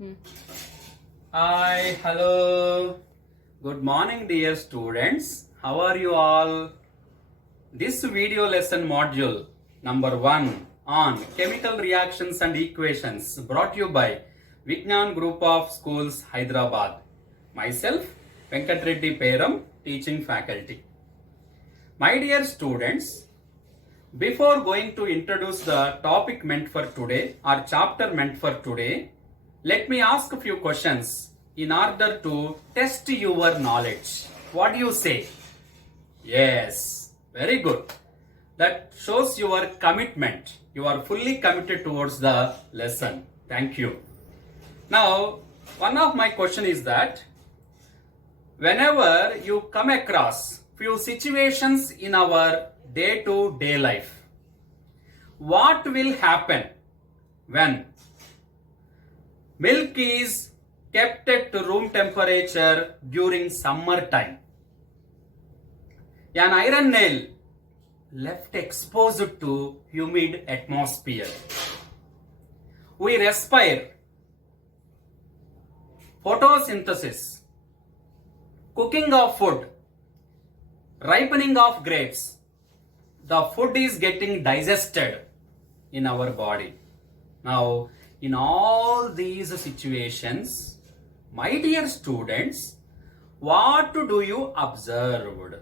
Hmm. Hi, hello. Good morning, dear students. How are you all? This video lesson module number 1 on chemical reactions and equations brought you by Vignan Group of Schools, Hyderabad. Myself, Venkat Reddy Peram, teaching faculty. My dear students, before going to introduce the topic meant for today or chapter meant for today, let me ask a few questions in order to test your knowledge. What do you say? Yes, very good. That shows your commitment. You are fully committed towards the lesson. Thank you. Now, one of my question is that whenever you come across few situations in our day-to-day life, what will happen when milk is kept at room temperature during summer time? An iron nail left exposed to humid atmosphere. We respire, photosynthesis, cooking of food, ripening of grapes. The food is getting digested in our body. Now, in all these situations, my dear students, what do you observe?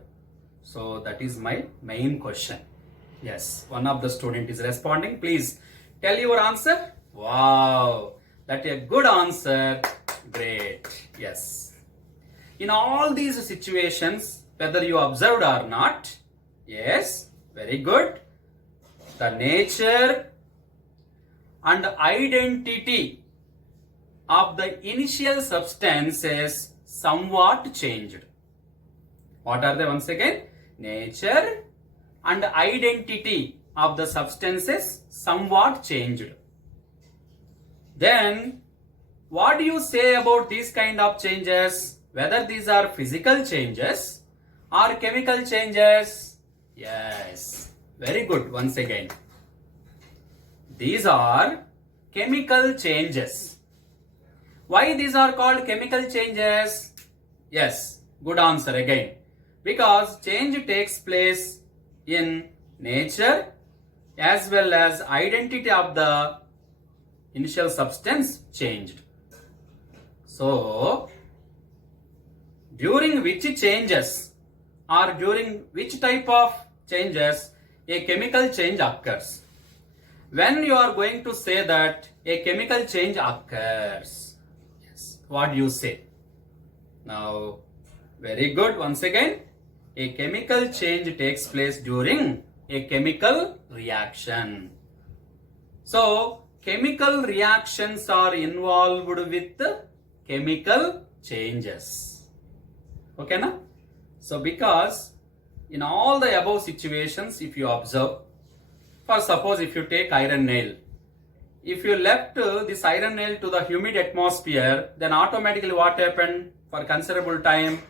So that is my main question. Yes, one of the student is responding. Please tell your answer. Wow, that is a good answer. Great. Yes. In all these situations, whether you observed or not, yes, very good. The nature and identity of the initial substances somewhat changed. What are they once again? Nature and identity of the substances somewhat changed. Then, what do you say about these kind of changes? Whether these are physical changes or chemical changes? Yes, very good once again. These are chemical changes. Why these are called chemical changes? Yes, good answer again. Because change takes place in nature as well as identity of the initial substance changed. So, during which changes or during which type of changes a chemical change occurs? When you are going to say that a chemical change occurs, yes, what do you say? Now, very good. Once again, a chemical change takes place during a chemical reaction. So, chemical reactions are involved with chemical changes. Okay, na? So, because in all the above situations, if you observe, for suppose if you take iron nail, if you left this iron nail to the humid atmosphere, then automatically what happened? For considerable time,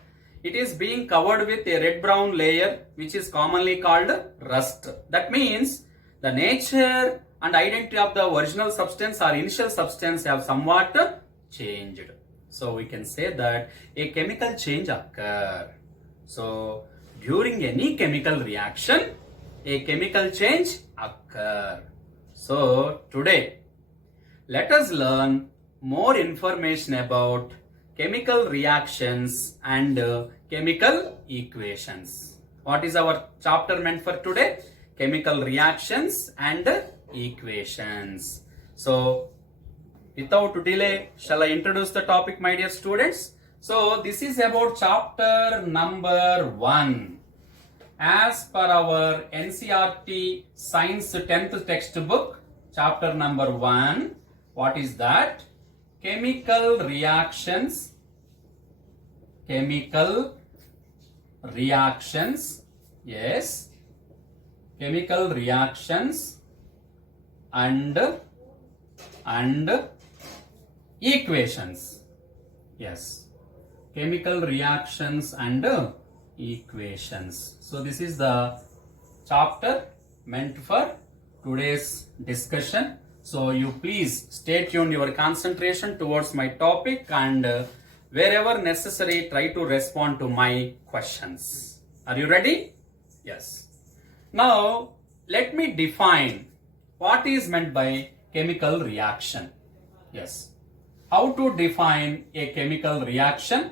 it is being covered with a red-brown layer which is commonly called rust. That means the nature and identity of the original substance or initial substance have somewhat changed. So we can say that a chemical change occurs. So during any chemical reaction, a chemical change occurs. So today, let us learn more information about chemical reactions and chemical equations. What is our chapter meant for today? Chemical reactions and equations. So, without delay, shall I introduce the topic, my dear students? So, this is about chapter number 1. As per our NCERT Science 10th textbook, chapter number 1, what is that? Chemical reactions. Chemical reactions. Yes. Chemical reactions and equations. Yes. Chemical reactions and equations. So this is the chapter meant for today's discussion. So you please stay tuned your concentration towards my topic and wherever necessary try to respond to my questions. Are you ready? Yes. Now let me define what is meant by chemical reaction. Yes. How to define a chemical reaction,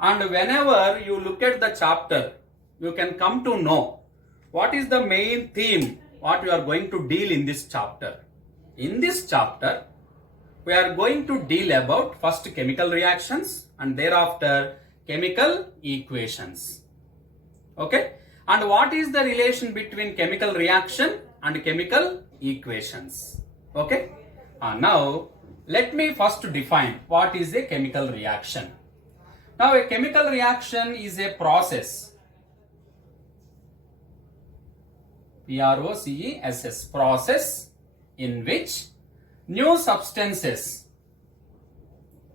and whenever you look at the chapter you can come to know what is the main theme what we are going to deal in this chapter. In this chapter we are going to deal about first chemical reactions and thereafter chemical equations. Okay, and what is the relation between chemical reaction and chemical equations. Okay, now let me first define what is a chemical reaction. Now a chemical reaction is a process, process, process in which new substances,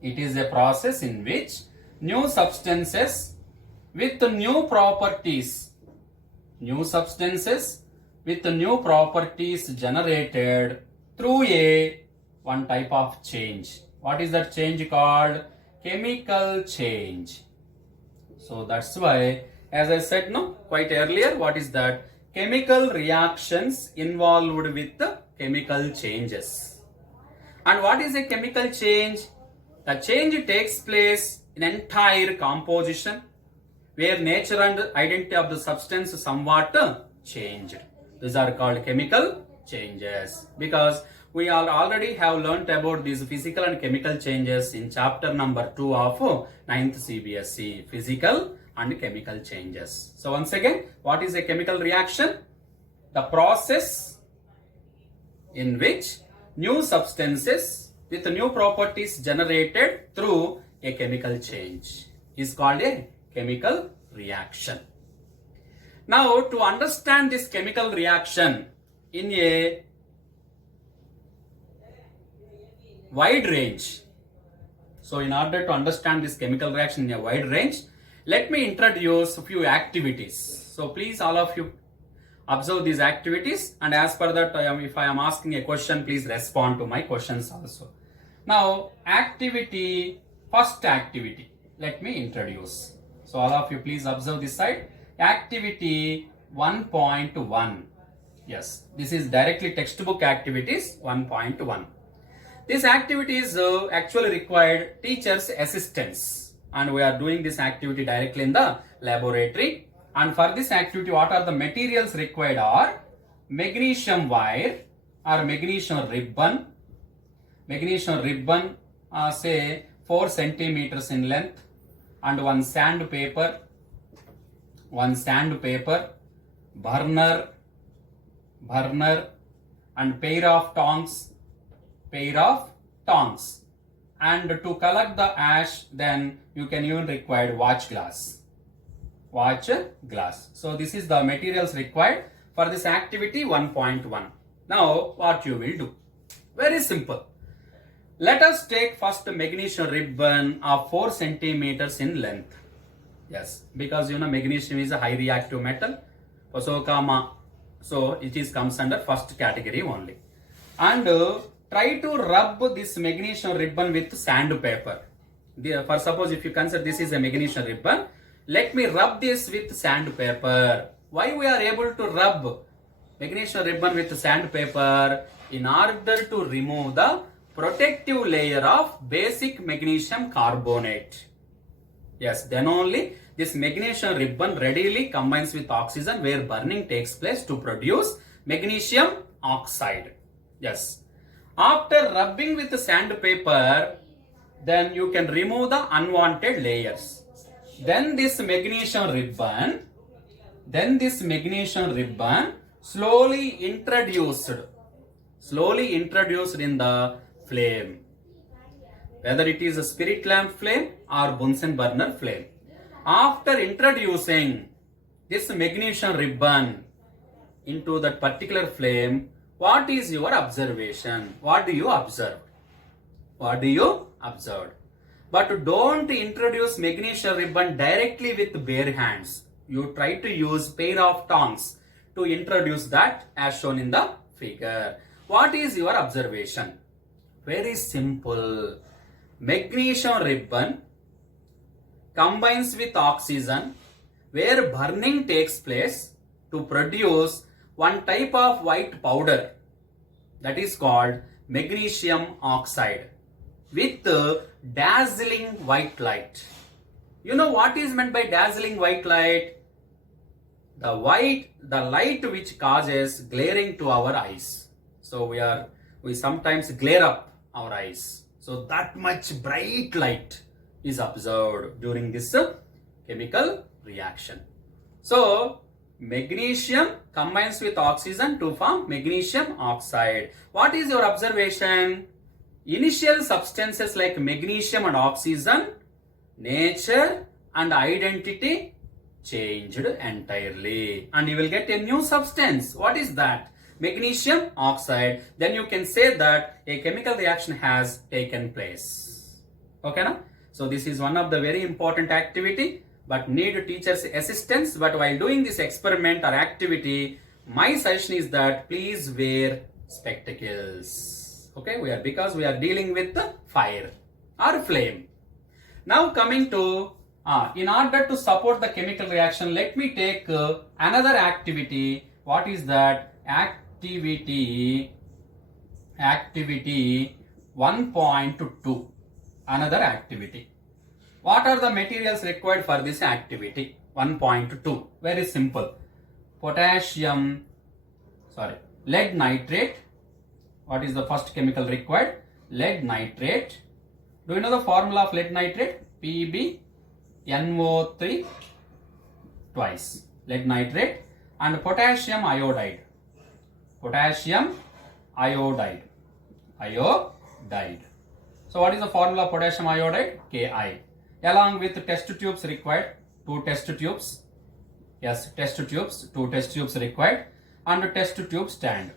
it is a process in which new substances with new properties, new substances with new properties generated through one type of change. What is that change called? Chemical change. So that's why, as I said quite earlier, what is that? Chemical reactions involved with the chemical changes. And what is a chemical change? The change takes place in entire composition where nature and identity of the substance somewhat changed. These are called chemical changes, because we already have learnt about these physical and chemical changes in chapter number 2 of 9th CBSE, physical and chemical changes. So once again, what is a chemical reaction? The process in which new substances with new properties generated through a chemical change is called a chemical reaction. Now to understand this chemical reaction in a wide range, so in order to understand this chemical reaction in a wide range, let me introduce a few activities. So please all of you observe these activities, and as per that if I am asking a question, please respond to my questions also. Now first activity, let me introduce. So all of you please observe this side. Activity 1.1. Yes, this is directly textbook activities 1.1. This activity is actually required teacher's assistance, and we are doing this activity directly in the laboratory. And for this activity, what are the materials required are magnesium wire or magnesium ribbon. Magnesium ribbon say 4 centimeters in length, and one sandpaper, burner, and pair of tongs, and to collect the ash, then you can even require watch glass. So this is the materials required for this activity 1.1. Now what you will do? Very simple. Let us take first magnesium ribbon of 4 centimeters in length. Yes, because magnesium is a high reactive metal, so it comes under first category only. And try to rub this magnesium ribbon with sandpaper. For suppose if you consider this is a magnesium ribbon, let me rub this with sandpaper. Why we are able to rub magnesium ribbon with sandpaper? In order to remove the protective layer of basic magnesium carbonate. Yes, then only this magnesium ribbon readily combines with oxygen, where burning takes place to produce magnesium oxide. Yes. After rubbing with the sandpaper, then you can remove the unwanted layers. Then this magnesium ribbon slowly introduced in the flame, whether it is a spirit lamp flame or Bunsen burner flame. After introducing this magnesium ribbon into that particular flame, what is your observation? What do you observe? But don't introduce magnesium ribbon directly with bare hands. You try to use pair of tongs to introduce that as shown in the figure. What is your observation? Very simple. Magnesium ribbon combines with oxygen where burning takes place to produce one type of white powder that is called magnesium oxide with dazzling white light. You know what is meant by dazzling white light? The light which causes glaring to our eyes. So we sometimes glare up our eyes. So that much bright light is observed during this chemical reaction. So magnesium combines with oxygen to form magnesium oxide. What is your observation? Initial substances like magnesium and oxygen, nature and identity changed entirely, and you will get a new substance. What is that? Magnesium oxide. Then you can say that a chemical reaction has taken place. Okay, na? So this is one of the very important activity, but need teacher's assistance. But while doing this experiment or activity, my suggestion is that please wear spectacles. Okay, because we are dealing with the fire or flame. Now coming to in order to support the chemical reaction, let me take another activity. What is that? Activity 1.2. Another activity. What are the materials required for this activity? 1.2. Very simple. Lead nitrate. What is the first chemical required? Lead nitrate. Do you know the formula of lead nitrate? PbNO3 twice. Lead nitrate. And potassium iodide. Potassium iodide. So what is the formula of potassium iodide? Ki. Along with test tubes required. 2 test tubes. Yes, test tubes. 2 test tubes required. And test tube stand.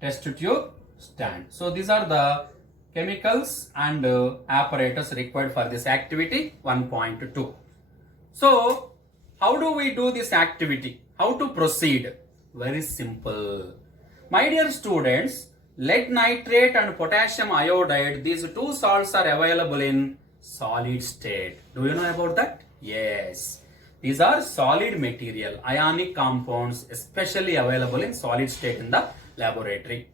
Test tube stand. So these are the chemicals and apparatus required for this activity 1.2. So how do we do this activity? How to proceed? Very simple. My dear students, lead nitrate and potassium iodide, these 2 salts are available in solid state. Do you know about that? Yes. These are solid material, ionic compounds, especially available in solid state in the laboratory.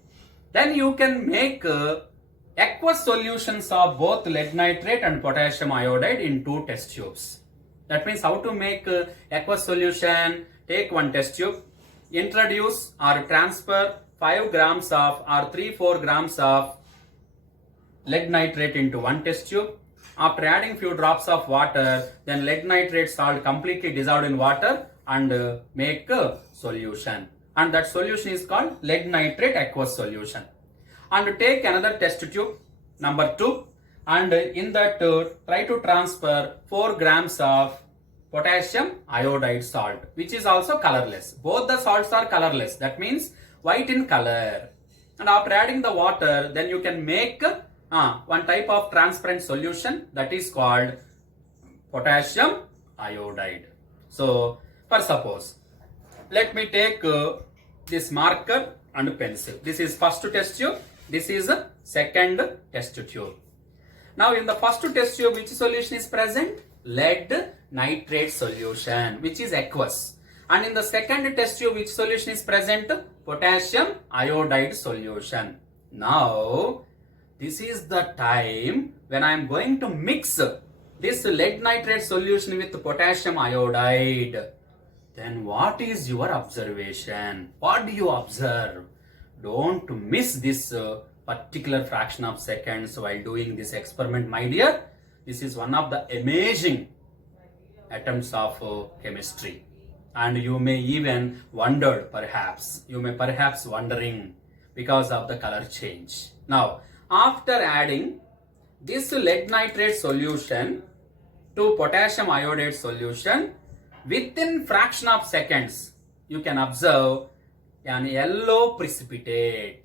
Then you can make aqueous solutions of both lead nitrate and potassium iodide in 2 test tubes. That means how to make aqueous solution? Take 1 test tube, introduce or transfer 5 grams of or 3-4 grams of lead nitrate into 1 test tube. After adding few drops of water, then lead nitrate salt completely dissolved in water and make a solution. And that solution is called lead nitrate aqueous solution. And take another test tube, number 2, and in that try to transfer 4 grams of potassium iodide salt, which is also colorless. Both the salts are colorless. That means white in color. And after adding the water, then you can make one type of transparent solution that is called potassium iodide. So, for suppose, let me take this marker and pencil. This is first test tube. This is second test tube. Now, in the first test tube, which solution is present? Lead nitrate solution, which is aqueous. And in the second test tube, which solution is present? Potassium iodide solution. Now, this is the time when I am going to mix this lead nitrate solution with potassium iodide. Then what is your observation? What do you observe? Don't miss this particular fraction of seconds while doing this experiment, my dear. This is one of the amazing attempts of chemistry. And you may even wonder perhaps. You may perhaps wondering because of the color change. Now, after adding this lead nitrate solution to potassium iodide solution, within fraction of seconds, you can observe an yellow precipitate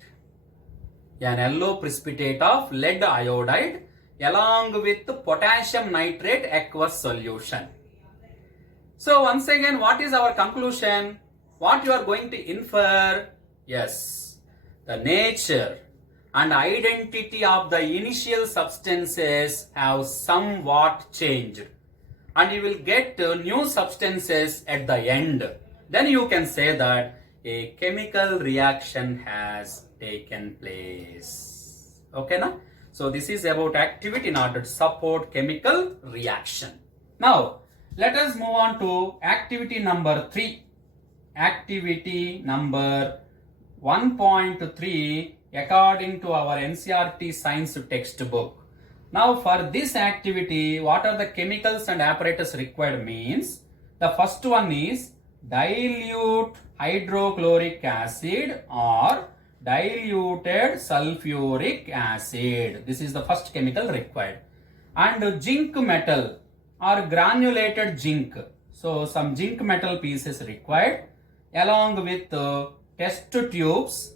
of lead iodide along with potassium nitrate aqueous solution. So once again, what is our conclusion? What you are going to infer? Yes, the nature and identity of the initial substances have somewhat changed, and you will get new substances at the end. Then you can say that a chemical reaction has taken place. Okay, na? So this is about activity in order to support chemical reaction. Now, let us move on to activity number 3. Activity number 1.3 according to our NCERT science textbook. Now for this activity, what are the chemicals and apparatus required means? The first one is dilute hydrochloric acid or diluted sulfuric acid. This is the first chemical required. And zinc metal or granulated zinc. So some zinc metal pieces required along with test tubes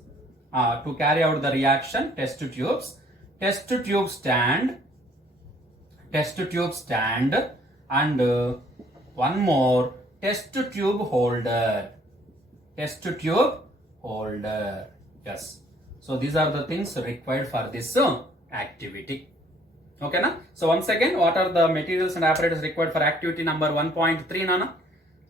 to carry out the reaction. Test tube stand, and one more test tube holder. Yes. So these are the things required for this activity. Okay, na? So once again, what are the materials and apparatus required for activity number 1.3, Nana?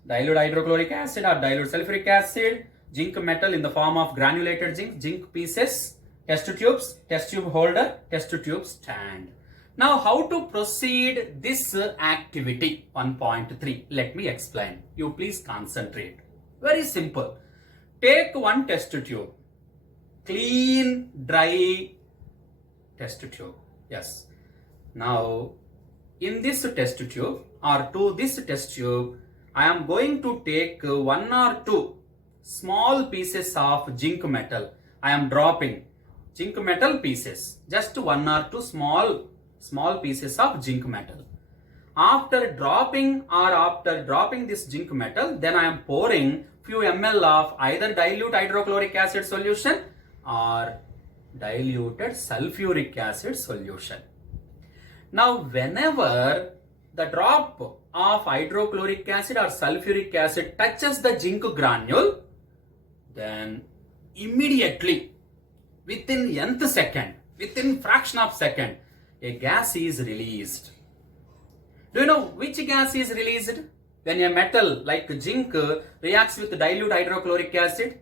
Dilute hydrochloric acid or dilute sulfuric acid, zinc metal in the form of granulated zinc pieces, test tube holder, test tube stand. Now how to proceed this activity 1.3? Let me explain. You please concentrate. Very simple. Take one test tube. Clean, dry test tube. Yes. Now, in this test tube or to this test tube, I am going to take one or two small pieces of zinc metal. I am dropping zinc metal pieces. Just one or two small pieces of zinc metal. After dropping this zinc metal, then I am pouring few ml of either dilute hydrochloric acid solution or diluted sulfuric acid solution. Now, whenever the drop of hydrochloric acid or sulfuric acid touches the zinc granule, then immediately, within nth second, within fraction of second, a gas is released. Do you know which gas is released when a metal like zinc reacts with dilute hydrochloric acid?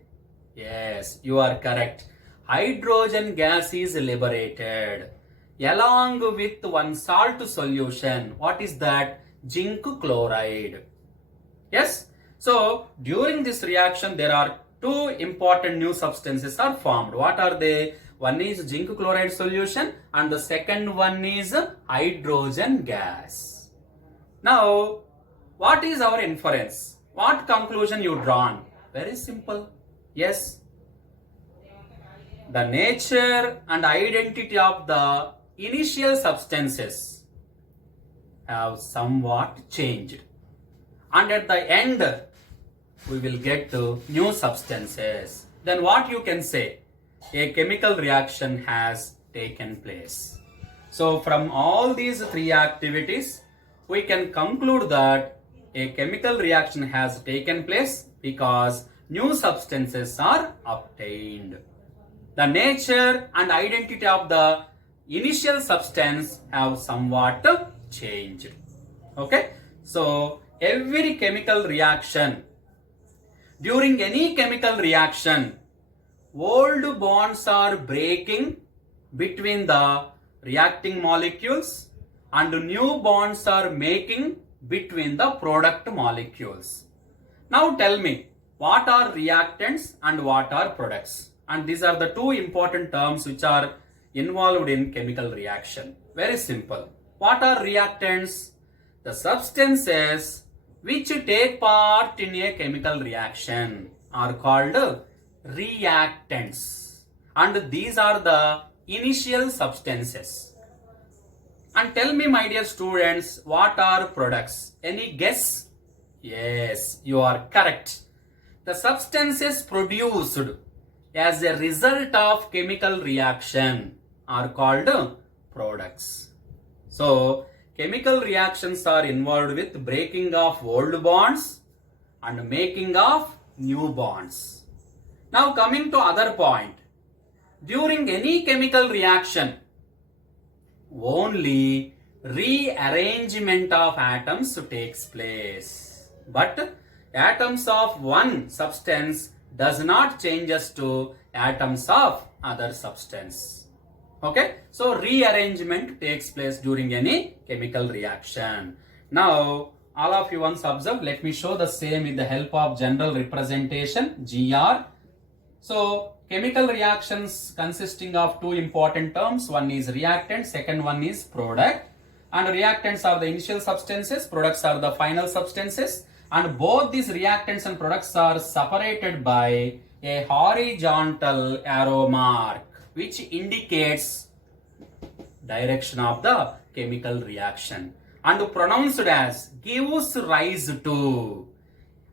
Yes, you are correct. Hydrogen gas is liberated along with one salt solution. What is that? Zinc chloride. Yes. So during this reaction, there are two important new substances are formed. What are they? One is zinc chloride solution and the second one is hydrogen gas. Now, what is our inference? What conclusion you drawn? Very simple. Yes. The nature and identity of the initial substances have somewhat changed. And at the end, we will get to new substances. Then what you can say? A chemical reaction has taken place. So from all these three activities, we can conclude that a chemical reaction has taken place because new substances are obtained. The nature and identity of the initial substance have somewhat changed. Okay? So every chemical reaction, during any chemical reaction, old bonds are breaking between the reacting molecules and new bonds are making between the product molecules. Now tell me, what are reactants and what are products? And these are the two important terms which are involved in chemical reaction. Very simple. What are reactants? The substances which take part in a chemical reaction are called reactants. And these are the initial substances. And tell me, my dear students, what are products? Any guess? Yes, you are correct. The substances produced as a result of chemical reaction are called products. So, chemical reactions are involved with breaking of old bonds and making of new bonds. Now coming to other point. during any chemical reaction, only rearrangement of atoms takes place. But atoms of one substance does not changes to atoms of other substance. Okay, so rearrangement takes place during any chemical reaction. Now, all of you once observe, let me show the same with the help of general representation, GR. So, chemical reactions consisting of two important terms, one is reactant, second one is product. And reactants are the initial substances, products are the final substances. And both these reactants and products are separated by a horizontal arrow mark, which indicates direction of the chemical reaction, and pronounced as gives rise to.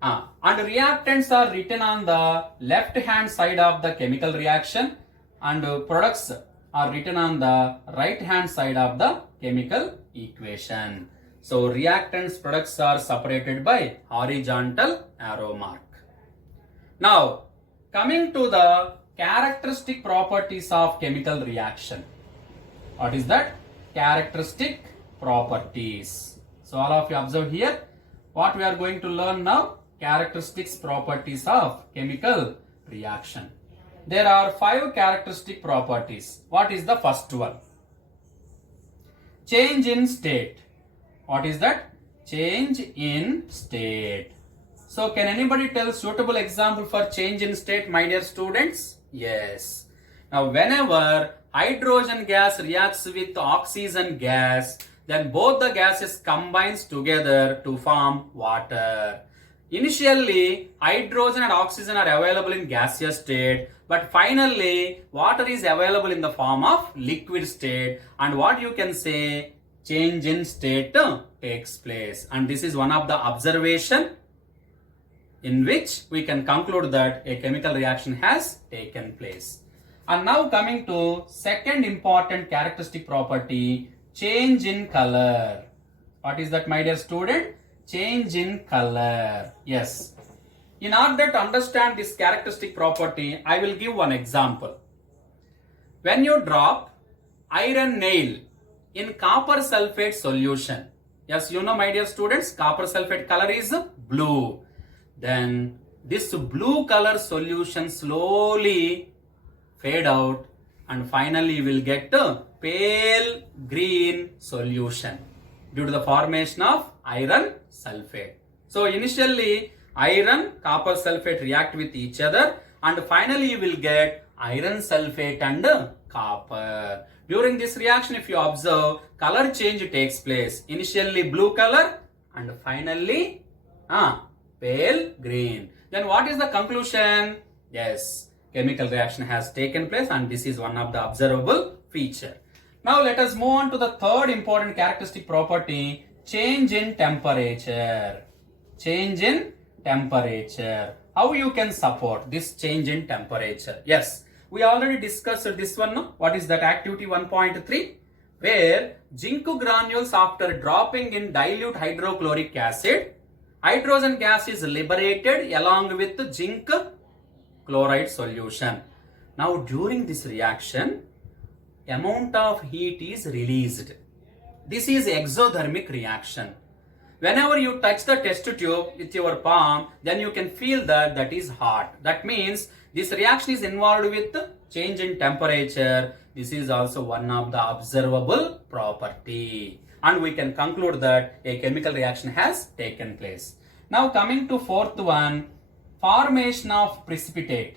And reactants are written on the left hand side of the chemical reaction, and products are written on the right hand side of the chemical equation. So reactants, products are separated by horizontal arrow mark. Now, coming to the characteristic properties of chemical reaction. What is that? Characteristic properties. So all of you observe here what we are going to learn now. Characteristics properties of chemical reaction. There are 5 characteristic properties. What is the first one? Change in state. What is that? Change in state. So can anybody tell suitable example for change in state, my dear students? Yes. Now whenever hydrogen gas reacts with oxygen gas, then both the gases combines together to form water. Initially, hydrogen and oxygen are available in gaseous state, but finally, water is available in the form of liquid state, and what you can say, change in state takes place. And this is one of the observation in which we can conclude that a chemical reaction has taken place. And now coming to second important characteristic property, change in color. What is that, my dear student? Change in color. Yes. In order to understand this characteristic property, I will give one example. When you drop iron nail in copper sulfate solution, yes, you know, my dear students, copper sulfate color is blue. Then this blue color solution slowly fade out, and finally you will get a pale green solution due to the formation of iron sulfate. So initially iron, copper sulfate react with each other, and finally you will get iron sulfate and copper. During this reaction, if you observe, color change takes place. Initially blue color and finally pale green. Then what is the conclusion? Yes, chemical reaction has taken place, and this is one of the observable feature. Now let us move on to the third important characteristic property, change in temperature. Change in temperature. How you can support this change in temperature? Yes, we already discussed this one. No? What is that? Activity 1.3, where zinc granules, after dropping in dilute hydrochloric acid, hydrogen gas is liberated along with the zinc chloride solution. Now during this reaction, amount of heat is released. This is exothermic reaction. Whenever you touch the test tube with your palm, then you can feel that is hot. That means this reaction is involved with change in temperature. This is also one of the observable property. And we can conclude that a chemical reaction has taken place. Now coming to fourth one, formation of precipitate.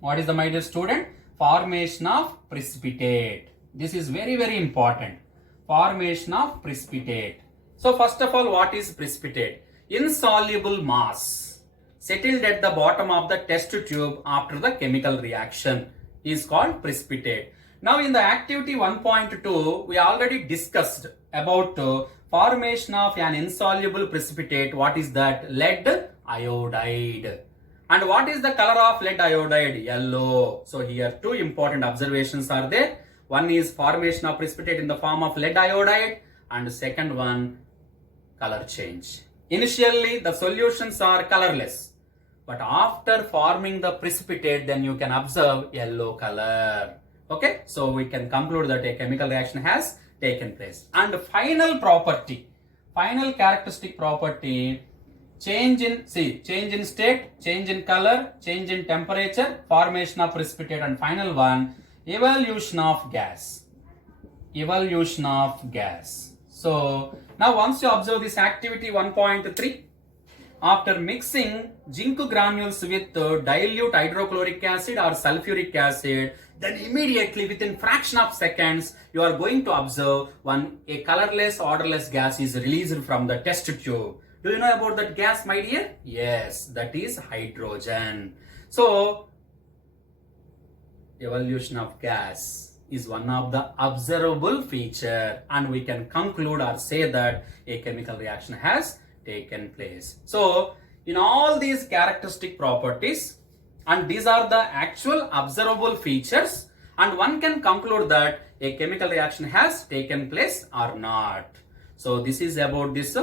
What is the, my dear student? Formation of precipitate. This is very, very important. Formation of precipitate. So first of all, what is precipitate? Insoluble mass settled at the bottom of the test tube after the chemical reaction is called precipitate. Now in the activity 1.2, we already discussed about formation of an insoluble precipitate. What is that? Lead iodide. And what is the color of lead iodide? Yellow. So here two important observations are there. One is formation of precipitate in the form of lead iodide, and second one, color change. Initially the solutions are colorless, But after forming the precipitate, then you can observe yellow color. Okay, so we can conclude that a chemical reaction has taken place. And final property, final characteristic property, change in state, change in color, change in temperature, formation of precipitate, and final one, evolution of gas. Evolution of gas. So now once you observe this activity 1.3, after mixing zinc granules with dilute hydrochloric acid or sulfuric acid, then immediately within fraction of seconds you are going to observe a colorless, odorless gas is released from the test tube. Do you know about that gas, my dear? Yes, that is hydrogen. So evolution of gas is one of the observable feature, and we can conclude or say that a chemical reaction has taken place. So in all these characteristic properties, and these are the actual observable features, and one can conclude that a chemical reaction has taken place or not. So this is about this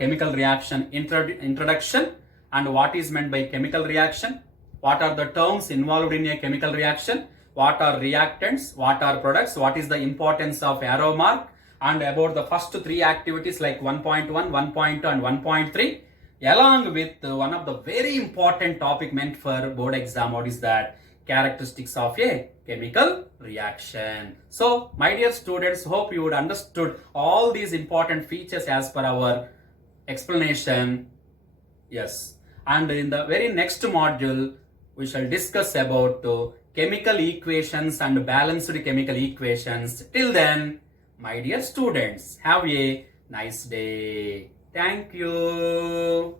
chemical reaction introduction, and what is meant by chemical reaction, what are the terms involved in a chemical reaction, what are reactants, what are products, what is the importance of arrow mark, and about the first three activities like 1.1, 1.2 and 1.3, along with one of the very important topic meant for board exam, what is that? Characteristics of a chemical reaction. So my dear students, hope you would understood all these important features as per our explanation. Yes, and in the very next module we shall discuss about chemical equations and balanced chemical equations. Till then, my dear students, have a nice day. Thank you.